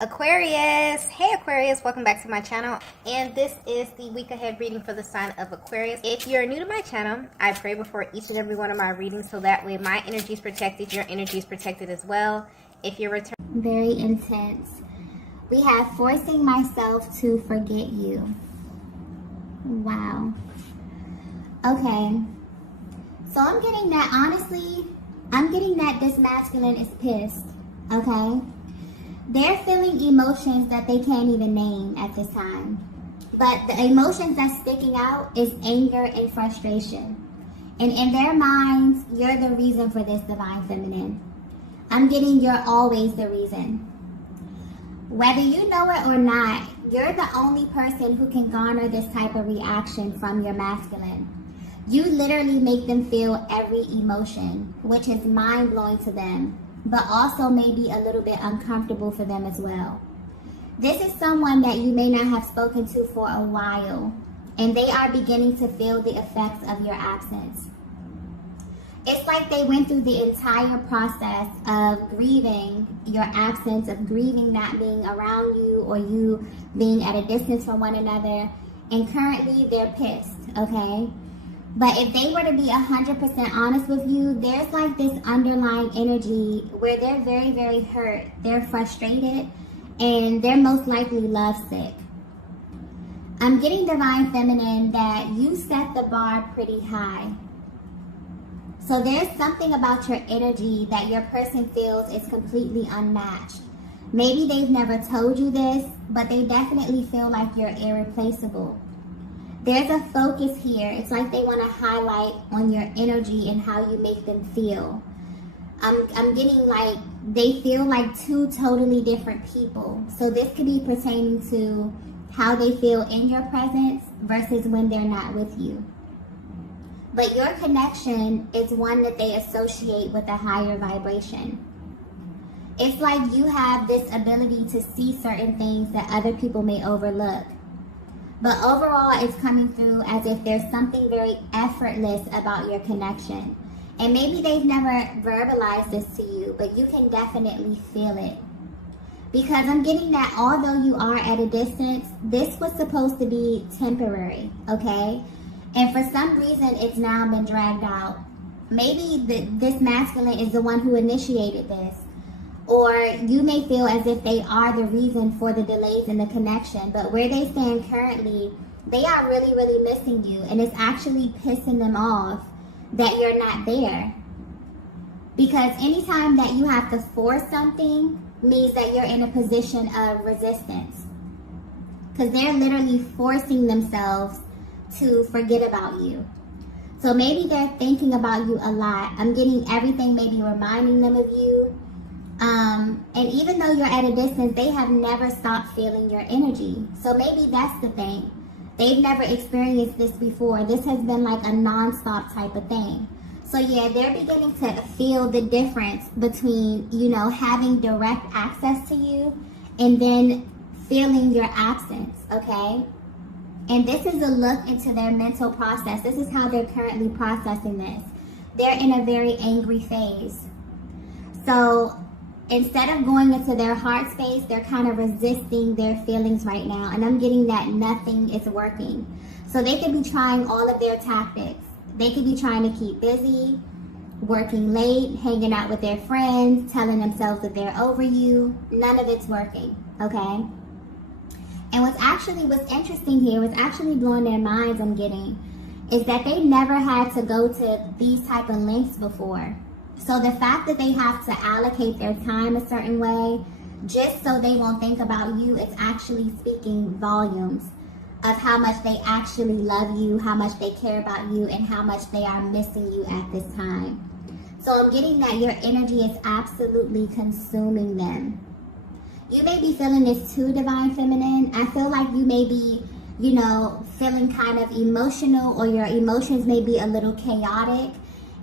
Aquarius, hey Aquarius, welcome back to my channel, and this is the week ahead reading for the sign of Aquarius. If you're new to my channel, I pray before each and every one of my readings so that way my energy is protected, your energy is protected as well. If you're very intense, we have forcing myself to forget you. Wow. Okay, so I'm getting that, honestly, I'm getting that this masculine is pissed. Okay, they're feeling emotions that they can't even name at this time. But the emotions that's sticking out is anger and frustration. And in their minds, you're the reason for this, Divine Feminine. I'm getting you're always the reason. Whether you know it or not, you're the only person who can garner this type of reaction from your masculine. You literally make them feel every emotion, which is mind-blowing to them, but also maybe a little bit uncomfortable for them as well. This is someone that you may not have spoken to for a while, and they are beginning to feel the effects of your absence. It's like they went through the entire process of grieving your absence, of grieving not being around you or you being at a distance from one another, and currently they're pissed, okay? But if they were to be 100% honest with you, there's like this underlying energy where they're very, very hurt. They're frustrated and they're most likely lovesick. I'm getting, Divine Feminine, that you set the bar pretty high. So there's something about your energy that your person feels is completely unmatched. Maybe they've never told you this, but they definitely feel like you're irreplaceable. There's a focus here. It's like they want to highlight on your energy and how you make them feel. I'm getting like they feel like two totally different people. So this could be pertaining to how they feel in your presence versus when they're not with you. But your connection is one that they associate with a higher vibration. It's like you have this ability to see certain things that other people may overlook. But overall, it's coming through as if there's something very effortless about your connection. And maybe they've never verbalized this to you, but you can definitely feel it. Because I'm getting that although you are at a distance, this was supposed to be temporary, okay? And for some reason, it's now been dragged out. Maybe this masculine is the one who initiated this. Or you may feel as if they are the reason for the delays in the connection. But where they stand currently, they are really, really missing you. And it's actually pissing them off that you're not there. Because anytime that you have to force something means that you're in a position of resistance. Because they're literally forcing themselves to forget about you. So maybe they're thinking about you a lot. I'm getting everything maybe reminding them of you. And even though you're at a distance, they have never stopped feeling your energy. So maybe that's the thing. They've never experienced this before. This has been like a non-stop type of thing. So yeah, they're beginning to feel the difference between, you know, having direct access to you and then feeling your absence, okay? And this is a look into their mental process. This is how they're currently processing this. They're in a very angry phase. So instead of going into their heart space, they're kind of resisting their feelings right now. And I'm getting that nothing is working. So they could be trying all of their tactics. They could be trying to keep busy, working late, hanging out with their friends, telling themselves that they're over you. None of it's working, okay? And what's interesting here, what's actually blowing their minds, I'm getting, is that they never had to go to these type of lengths before. So the fact that they have to allocate their time a certain way just so they won't think about you, it's actually speaking volumes of how much they actually love you, how much they care about you, and how much they are missing you at this time. So I'm getting that your energy is absolutely consuming them. You may be feeling this too, Divine Feminine. I feel like you may be, you know, feeling kind of emotional, or your emotions may be a little chaotic.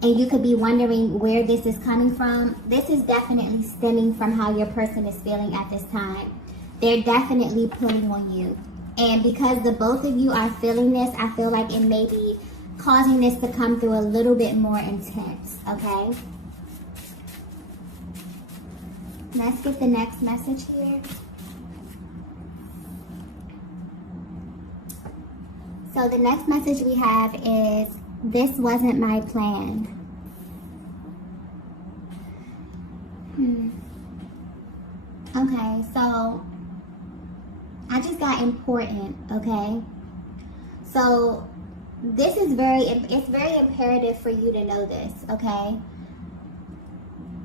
And you could be wondering where this is coming from. This is definitely stemming from how your person is feeling at this time. They're definitely pulling on you. And because the both of you are feeling this, I feel like it may be causing this to come through a little bit more intense, okay? Let's get the next message here. So the next message we have is, this wasn't my plan. Okay, so I just got important, okay? So this is it's very imperative for you to know this, okay?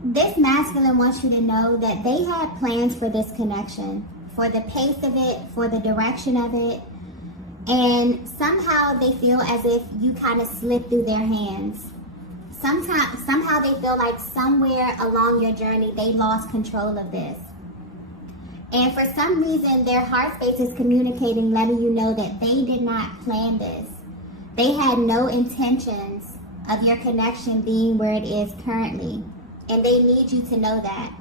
This masculine wants you to know that they had plans for this connection, for the pace of it, for the direction of it, and somehow they feel as if you kind of slipped through their hands. Somehow they feel like somewhere along your journey they lost control of this. And for some reason, their heart space is communicating, letting you know that they did not plan this. They had no intentions of your connection being where it is currently. And they need you to know that.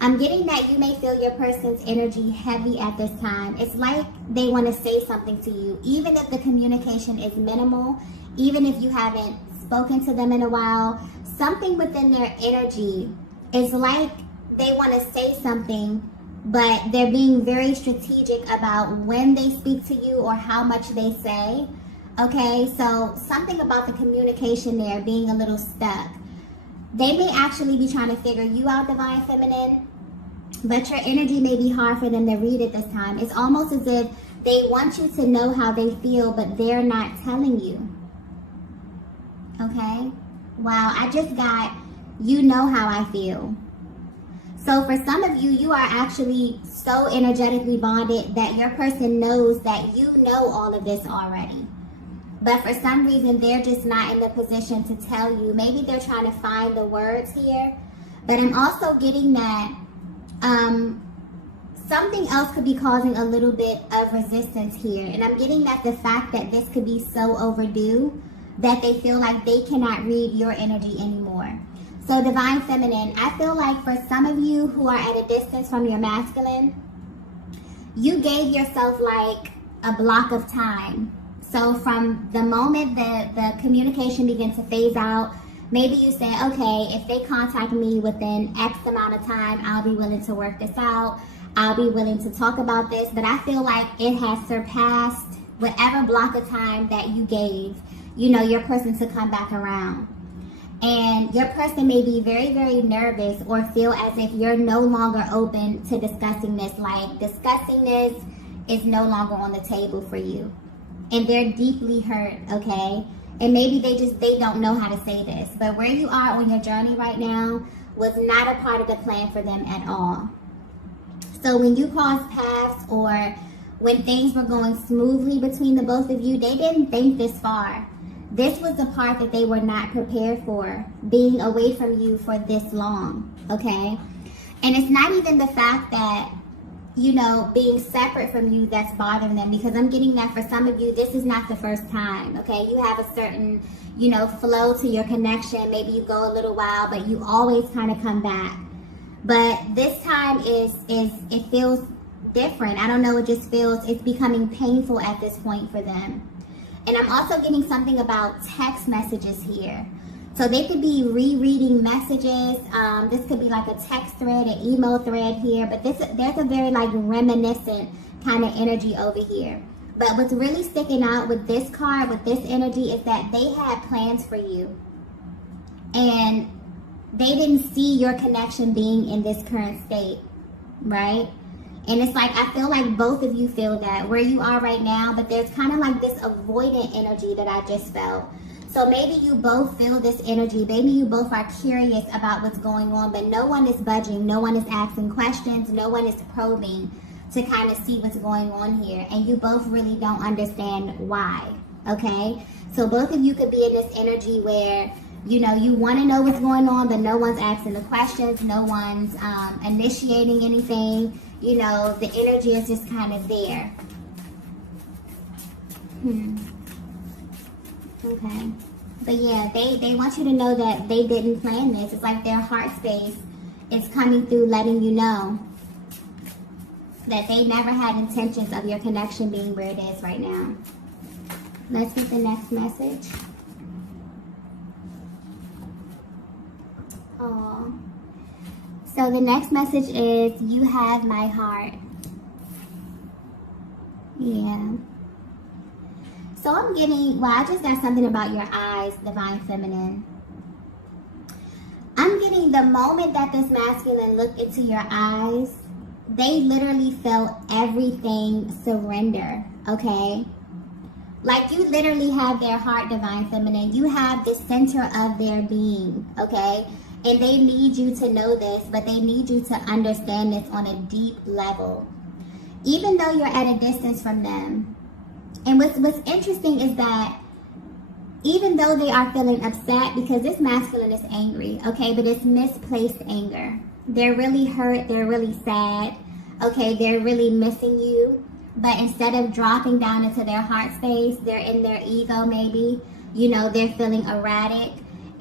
I'm getting that you may feel your person's energy heavy at this time. It's like they want to say something to you, even if the communication is minimal, even if you haven't spoken to them in a while. Something within their energy is like they want to say something, but they're being very strategic about when they speak to you or how much they say. Okay, so something about the communication there being a little stuck. They may actually be trying to figure you out, Divine Feminine, but your energy may be hard for them to read at this time. It's almost as if they want you to know how they feel, but they're not telling you. Okay? Wow, I just got, you know how I feel. So for some of you, you are actually so energetically bonded that your person knows that you know all of this already. But for some reason, they're just not in the position to tell you. Maybe they're trying to find the words here. But I'm also getting that something else could be causing a little bit of resistance here. And I'm getting that the fact that this could be so overdue that they feel like they cannot read your energy anymore. So Divine Feminine, I feel like for some of you who are at a distance from your masculine, you gave yourself like a block of time. So from the moment that the communication begins to phase out, maybe you say, okay, if they contact me within X amount of time, I'll be willing to work this out. I'll be willing to talk about this. But I feel like it has surpassed whatever block of time that you gave, you know, your person to come back around. And your person may be very, very nervous or feel as if you're no longer open to discussing this. Like discussing this is no longer on the table for you. And they're deeply hurt, okay? And maybe they don't know how to say this. But where you are on your journey right now was not a part of the plan for them at all. So when you crossed paths or when things were going smoothly between the both of you, they didn't think this far. This was the part that they were not prepared for, being away from you for this long, okay? And it's not even the fact that, you know, being separate from you that's bothering them, because I'm getting that for some of you, this is not the first time, okay? You have a certain, you know, flow to your connection. Maybe you go a little while, but you always kind of come back. But this time it feels different. I don't know, it just feels, it's becoming painful at this point for them. And I'm also getting something about text messages here. So they could be rereading messages. This could be like a text thread, an email thread here. But there's a very like reminiscent kind of energy over here. But what's really sticking out with this card, with this energy, is that they had plans for you. And they didn't see your connection being in this current state, right? And it's like, I feel like both of you feel that where you are right now, but there's kind of like this avoidant energy that I just felt. So maybe you both feel this energy. Maybe you both are curious about what's going on, but no one is budging. No one is asking questions. No one is probing to kind of see what's going on here. And you both really don't understand why, okay? So both of you could be in this energy where, you know, you want to know what's going on, but no one's asking the questions. No one's initiating anything. You know, the energy is just kind of there. Okay. But yeah, they want you to know that they didn't plan this. It's like their heart space is coming through, letting you know that they never had intentions of your connection being where it is right now. Let's get the next message. Oh. So the next message is, you have my heart. Yeah. So I'm getting, well, I just got something about your eyes, Divine Feminine. I'm getting the moment that this masculine looked into your eyes, they literally felt everything surrender, okay? Like you literally have their heart, Divine Feminine. You have the center of their being, okay? And they need you to know this, but they need you to understand this on a deep level. Even though you're at a distance from them. And what's interesting is that even though they are feeling upset, because this masculine is angry, okay, but it's misplaced anger. They're really hurt, they're really sad, okay, they're really missing you. But instead of dropping down into their heart space, they're in their ego maybe. You know, they're feeling erratic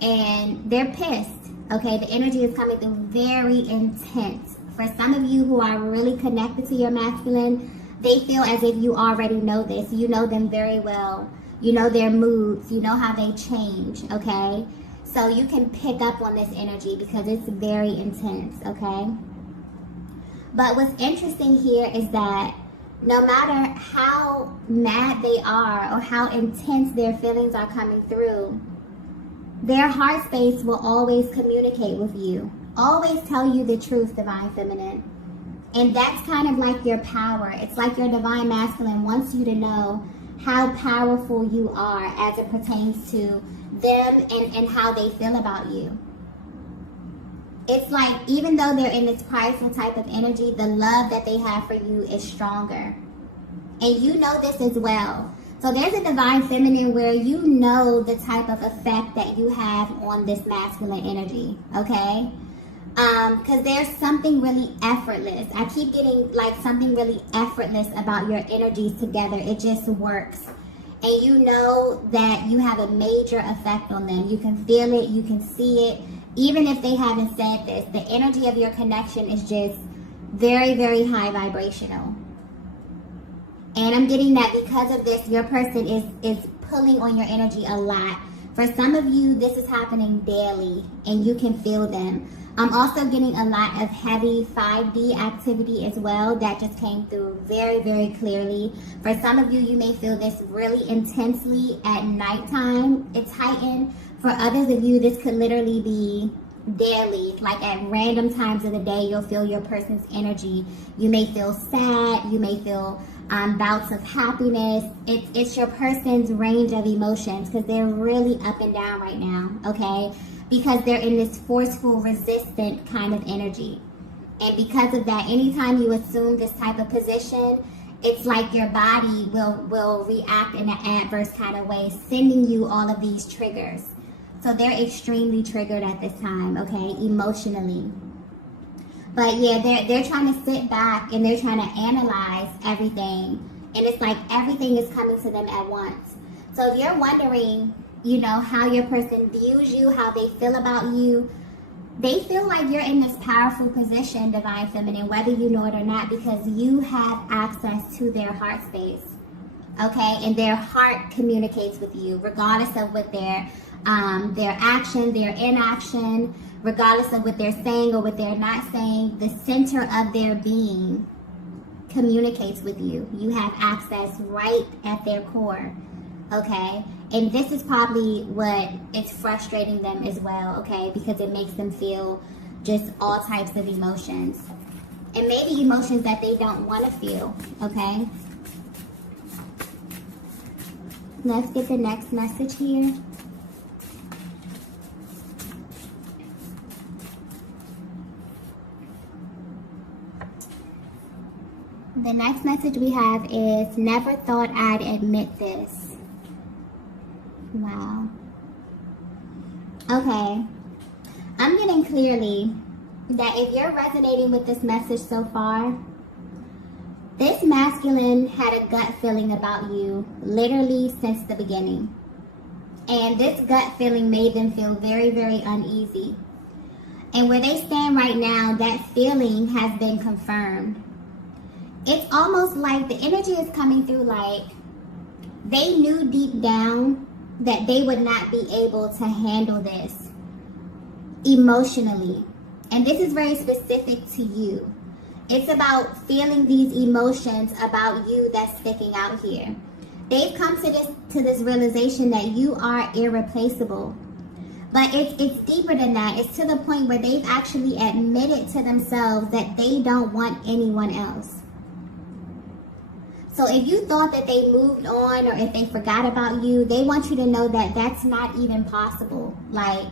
and they're pissed, okay? The energy is coming through very intense. For some of you who are really connected to your masculine, they feel as if you already know this. You know them very well. You know their moods. You know how they change, okay? So you can pick up on this energy because it's very intense, okay? But what's interesting here is that no matter how mad they are or how intense their feelings are coming through, their heart space will always communicate with you. Always tell you the truth, Divine Feminine. And that's kind of like your power. It's like your Divine Masculine wants you to know how powerful you are as it pertains to them and how they feel about you. It's like even though they're in this prideful type of energy, the love that they have for you is stronger. And you know this as well. So there's a Divine Feminine where you know the type of effect that you have on this masculine energy, okay? Because there's something really effortless. I keep getting like something really effortless about your energies together. It just works. And you know that you have a major effect on them. You can feel it, you can see it. Even if they haven't said this, the energy of your connection is just very, very high vibrational. And I'm getting that because of this, your person is pulling on your energy a lot. For some of you, this is happening daily and you can feel them. I'm also getting a lot of heavy 5D activity as well that just came through very, very clearly. For some of you, you may feel this really intensely at nighttime. It's heightened. For others of you, this could literally be daily, like at random times of the day, you'll feel your person's energy. You may feel sad. You may feel bouts of happiness. It's your person's range of emotions because they're really up and down right now, okay? Because they're in this forceful, resistant kind of energy. And because of that, anytime you assume this type of position, it's like your body will react in an adverse kind of way, sending you all of these triggers. So they're extremely triggered at this time, okay, emotionally. But yeah, they're trying to sit back and they're trying to analyze everything. And it's like everything is coming to them at once. So if you're wondering, you know, how your person views you, how they feel about you, they feel like you're in this powerful position, Divine Feminine, whether you know it or not, because you have access to their heart space, okay? And their heart communicates with you, regardless of what their action, their inaction, regardless of what they're saying or what they're not saying, the center of their being communicates with you. You have access right at their core, okay? And this is probably what is frustrating them as well, okay? Because it makes them feel just all types of emotions. And maybe emotions that they don't want to feel, okay? Let's get the next message here. The next message we have is, never thought I'd admit this. Wow. Okay. I'm getting clearly that if you're resonating with this message so far, this masculine had a gut feeling about you literally since the beginning. And this gut feeling made them feel very, very uneasy. And where they stand right now, that feeling has been confirmed. It's almost like the energy is coming through like they knew deep down that they would not be able to handle this emotionally. And this is very specific to you. It's about feeling these emotions about you that's sticking out here. they've come to this realization that you are irreplaceable. But it's deeper than that. It's to the point where they've actually admitted to themselves that they don't want anyone else. So if you thought that they moved on or if they forgot about you, they want you to know that that's not even possible. Like,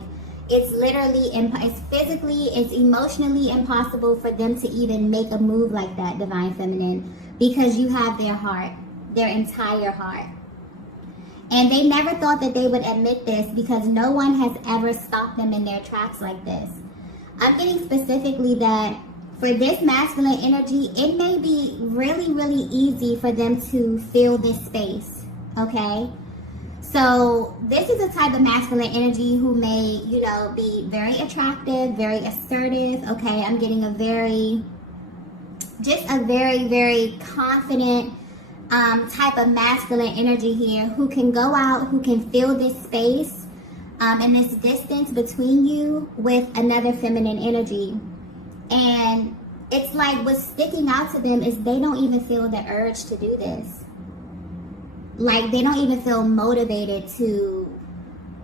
it's literally, it's physically, it's emotionally impossible for them to even make a move like that, Divine Feminine, because you have their heart, their entire heart. And they never thought that they would admit this because no one has ever stopped them in their tracks like this. I'm getting specifically that for this masculine energy, it may be really, really easy for them to fill this space, okay? So this is a type of masculine energy who may, you know, be very attractive, very assertive, okay? I'm getting a very, very confident type of masculine energy here who can go out, who can fill this space and this distance between you with another feminine energy. And it's like what's sticking out to them is they don't even feel the urge to do this. Like, they don't even feel motivated to,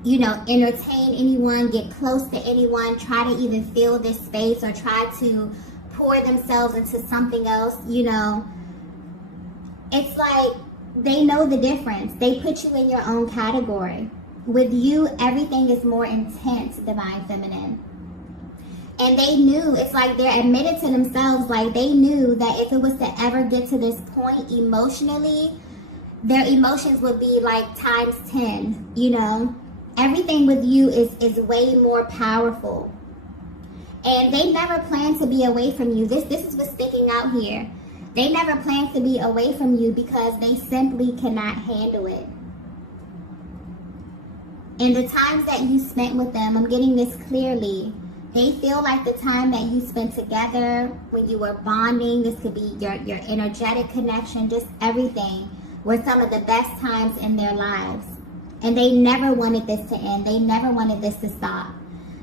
you know, entertain anyone, get close to anyone, try to even fill this space or try to pour themselves into something else, you know. It's like they know the difference. They put you in your own category. With you, everything is more intense, Divine Feminine. And they knew, it's like they're admitted to themselves, like they knew that if it was to ever get to this point emotionally, their emotions would be like times 10, you know. Everything with you is way more powerful. And they never planned to be away from you. This is what's sticking out here. They never planned to be away from you because they simply cannot handle it. And the times that you spent with them, I'm getting this clearly. They feel like the time that you spent together, when you were bonding, this could be your energetic connection, just everything, were some of the best times in their lives. And they never wanted this to end. They never wanted this to stop.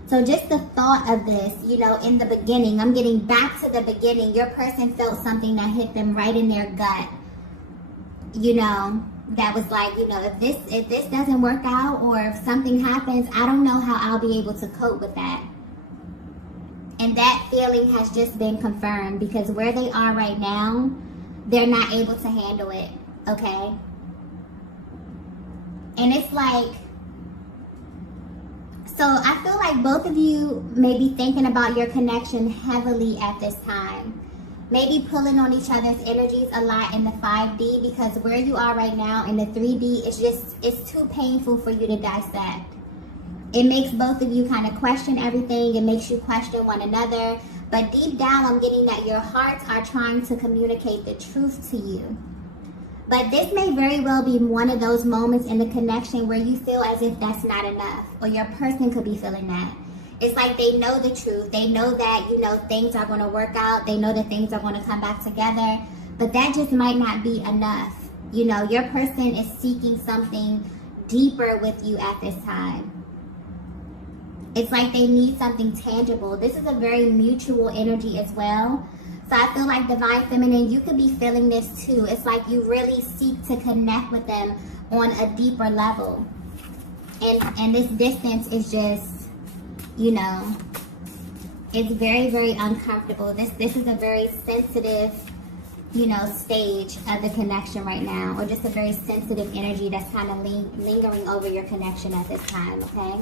So just the thought of this, you know, in the beginning, I'm getting back to the beginning. Your person felt something that hit them right in their gut. You know, that was like, you know, if this doesn't work out or if something happens, I don't know how I'll be able to cope with that. And that feeling has just been confirmed because where they are right now, they're not able to handle it, okay? And it's like, so I feel like both of you may be thinking about your connection heavily at this time. Maybe pulling on each other's energies a lot in the 5D because where you are right now in the 3D is just, it's too painful for you to dissect. It makes both of you kind of question everything. It makes you question one another. But deep down, I'm getting that your hearts are trying to communicate the truth to you. But this may very well be one of those moments in the connection where you feel as if that's not enough. Or your person could be feeling that. It's like they know the truth. They know that, you know, things are going to work out. They know that things are going to come back together. But that just might not be enough. You know, your person is seeking something deeper with you at this time. It's like they need something tangible. This is a very mutual energy as well. So I feel like Divine Feminine, you could be feeling this too. It's like you really seek to connect with them on a deeper level. And this distance is just, you know, it's very, very uncomfortable. This is a very sensitive, you know, stage of the connection right now. Or just a very sensitive energy that's kind of lingering over your connection at this time, okay?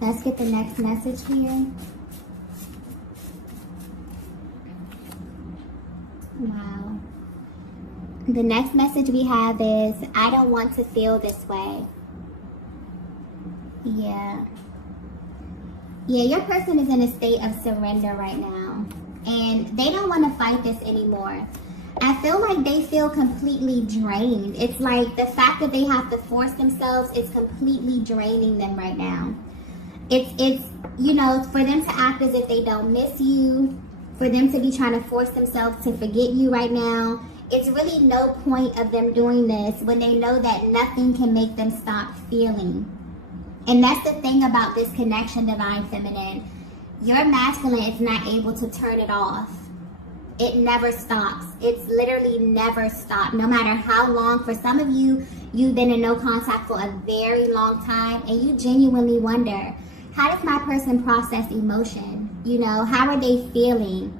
Let's get the next message here. Wow. The next message we have is, I don't want to feel this way. Yeah. Yeah, your person is in a state of surrender right now. And they don't want to fight this anymore. I feel like they feel completely drained. It's like the fact that they have to force themselves is completely draining them right now. It's, you know, for them to act as if they don't miss you, for them to be trying to force themselves to forget you right now. It's really no point of them doing this when they know that nothing can make them stop feeling. And that's the thing about this connection, Divine Feminine. Your masculine is not able to turn it off. It never stops. It's literally never stopped. No matter how long. For some of you, you've been in no contact for a very long time, and you genuinely wonder, how does my person process emotion? You know, how are they feeling?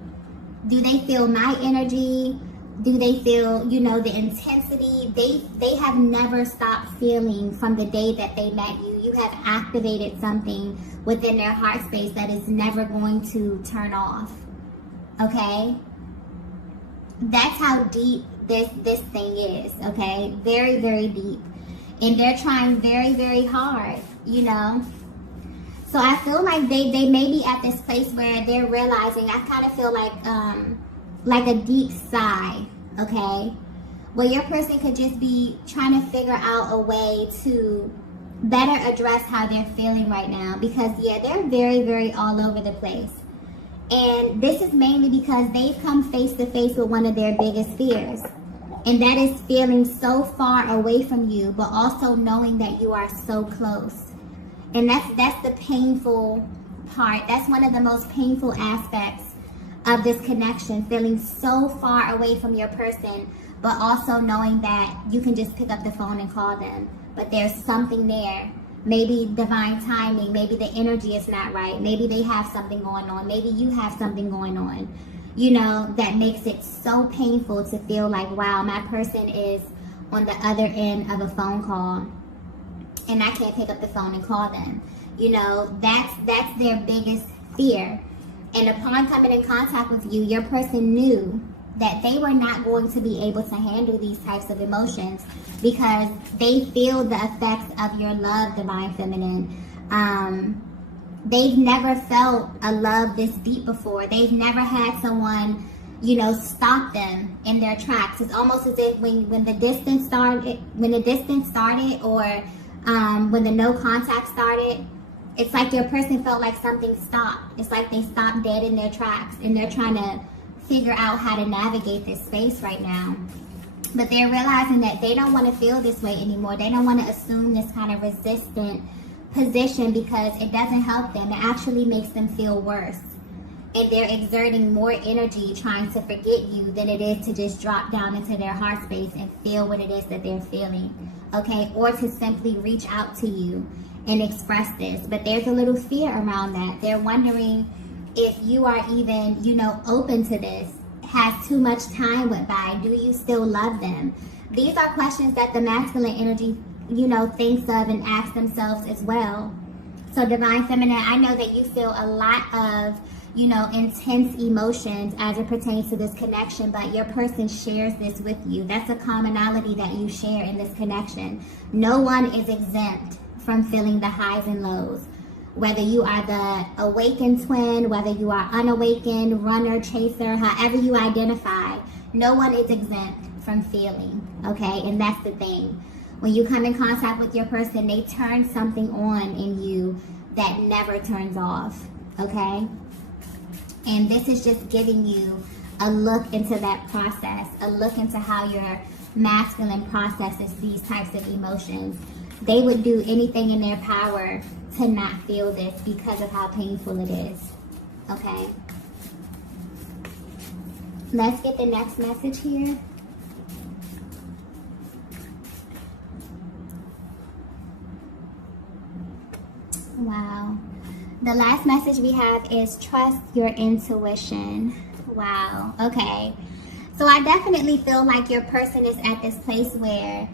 Do they feel my energy? Do they feel, you know, the intensity? They have never stopped feeling from the day that they met you. You have activated something within their heart space that is never going to turn off. Okay? That's how deep this thing is, okay? Very, very deep. And they're trying very, very hard, you know? So I feel like they may be at this place where they're realizing, I kind of feel like a deep sigh, okay? Where your person could just be trying to figure out a way to better address how they're feeling right now. Because, yeah, they're very, very all over the place. And this is mainly because they've come face to face with one of their biggest fears. And that is feeling so far away from you, but also knowing that you are so close. And that's the painful part. That's one of the most painful aspects of this connection, feeling so far away from your person, but also knowing that you can just pick up the phone and call them. But there's something there. Maybe divine timing, maybe the energy is not right, maybe they have something going on, maybe you have something going on, you know, that makes it so painful to feel like, wow, my person is on the other end of a phone call and I can't pick up the phone and call them. You know, that's their biggest fear. And upon coming in contact with you, your person knew that they were not going to be able to handle these types of emotions because they feel the effects of your love, Divine Feminine. They've never felt a love this deep before. They've never had someone, you know, stop them in their tracks. It's almost as if when the distance started, or when the no contact started, it's like your person felt like something stopped. It's like they stopped dead in their tracks, and they're trying to figure out how to navigate this space right now. But they're realizing that they don't want to feel this way anymore. They don't want to assume this kind of resistant position because it doesn't help them. It actually makes them feel worse. And they're exerting more energy trying to forget you than it is to just drop down into their heart space and feel what it is that they're feeling. Okay? Or to simply reach out to you and express this. But there's a little fear around that. They're wondering if you are even, you know, open to this. Has too much time went by? Do you still love them? These are questions that the masculine energy, you know, thinks of and asks themselves as well. So Divine Feminine, I know that you feel a lot of, you know, intense emotions as it pertains to this connection, but your person shares this with you. That's a commonality that you share in this connection. No one is exempt from feeling the highs and lows. Whether you are the awakened twin, whether you are unawakened, runner, chaser, however you identify, no one is exempt from feeling, okay? And that's the thing. When you come in contact with your person, they turn something on in you that never turns off, okay? And this is just giving you a look into that process, a look into how your masculine processes these types of emotions. They would do anything in their power to not feel this because of how painful it is. Okay? Let's get the next message here. Wow. The last message we have is trust your intuition. Wow. Okay. So I definitely feel like your person is at this place where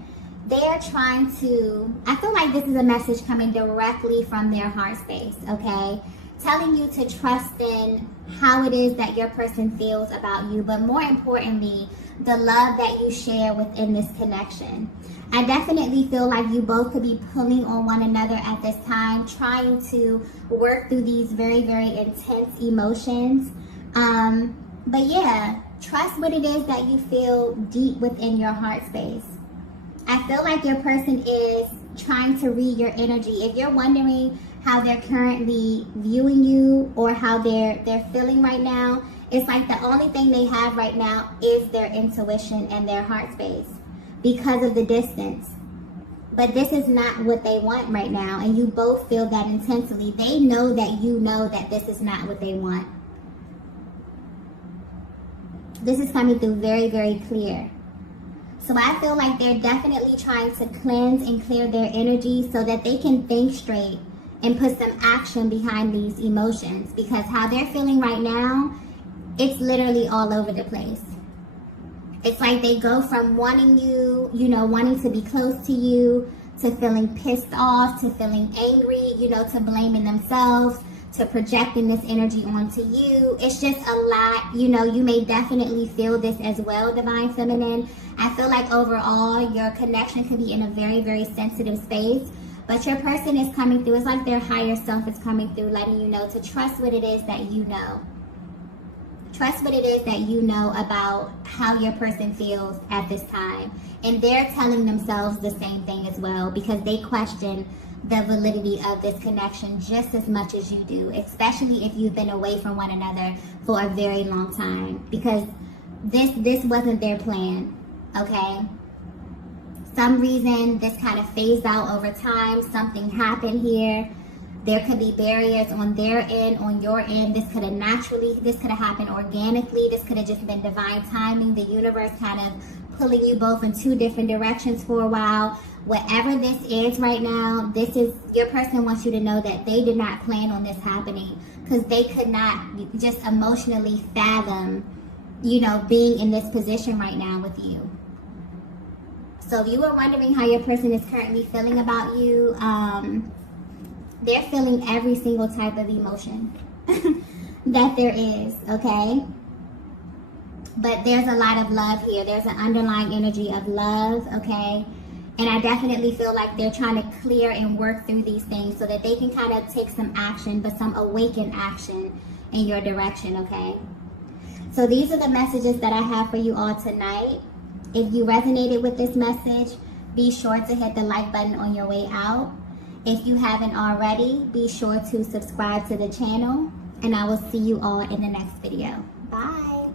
they're trying to, I feel like this is a message coming directly from their heart space, okay? Telling you to trust in how it is that your person feels about you, but more importantly, the love that you share within this connection. I definitely feel like you both could be pulling on one another at this time, trying to work through these very, very intense emotions. But yeah, trust what it is that you feel deep within your heart space. I feel like your person is trying to read your energy. If you're wondering how they're currently viewing you or how they're feeling right now, it's like the only thing they have right now is their intuition and their heart space because of the distance. But this is not what they want right now, and you both feel that intensely. They know that you know that this is not what they want. This is coming through very, very clear. So I feel like they're definitely trying to cleanse and clear their energy so that they can think straight and put some action behind these emotions, because how they're feeling right now, it's literally all over the place. It's like they go from wanting you, wanting to be close to you, to feeling pissed off, to feeling angry, to blaming themselves, to projecting this energy onto you. It's just a lot. You may definitely feel this as well, Divine Feminine. I feel like overall your connection could be in a very, very sensitive space, but your person is coming through. It's like their higher self is coming through, letting you know to trust what it is that you know. Trust what it is that you know about how your person feels at this time. And they're telling themselves the same thing as well, because they question the validity of this connection just as much as you do, especially if you've been away from one another for a very long time, because this wasn't their plan, okay? Some reason this kind of phased out over time. Something happened here. There could be barriers on their end, on your end. This could have happened organically. This could have just been divine timing. The universe kind of pulling you both in two different directions for a while. Whatever this is right now, your person wants you to know that they did not plan on this happening, because they could not just emotionally fathom, being in this position right now with you. So if you were wondering how your person is currently feeling about you, they're feeling every single type of emotion that there is, okay? But there's a lot of love here. There's an underlying energy of love, okay? And I definitely feel like they're trying to clear and work through these things so that they can kind of take some action, but some awakened action in your direction, okay? So these are the messages that I have for you all tonight. If you resonated with this message, be sure to hit the like button on your way out. If you haven't already, be sure to subscribe to the channel, and I will see you all in the next video. Bye.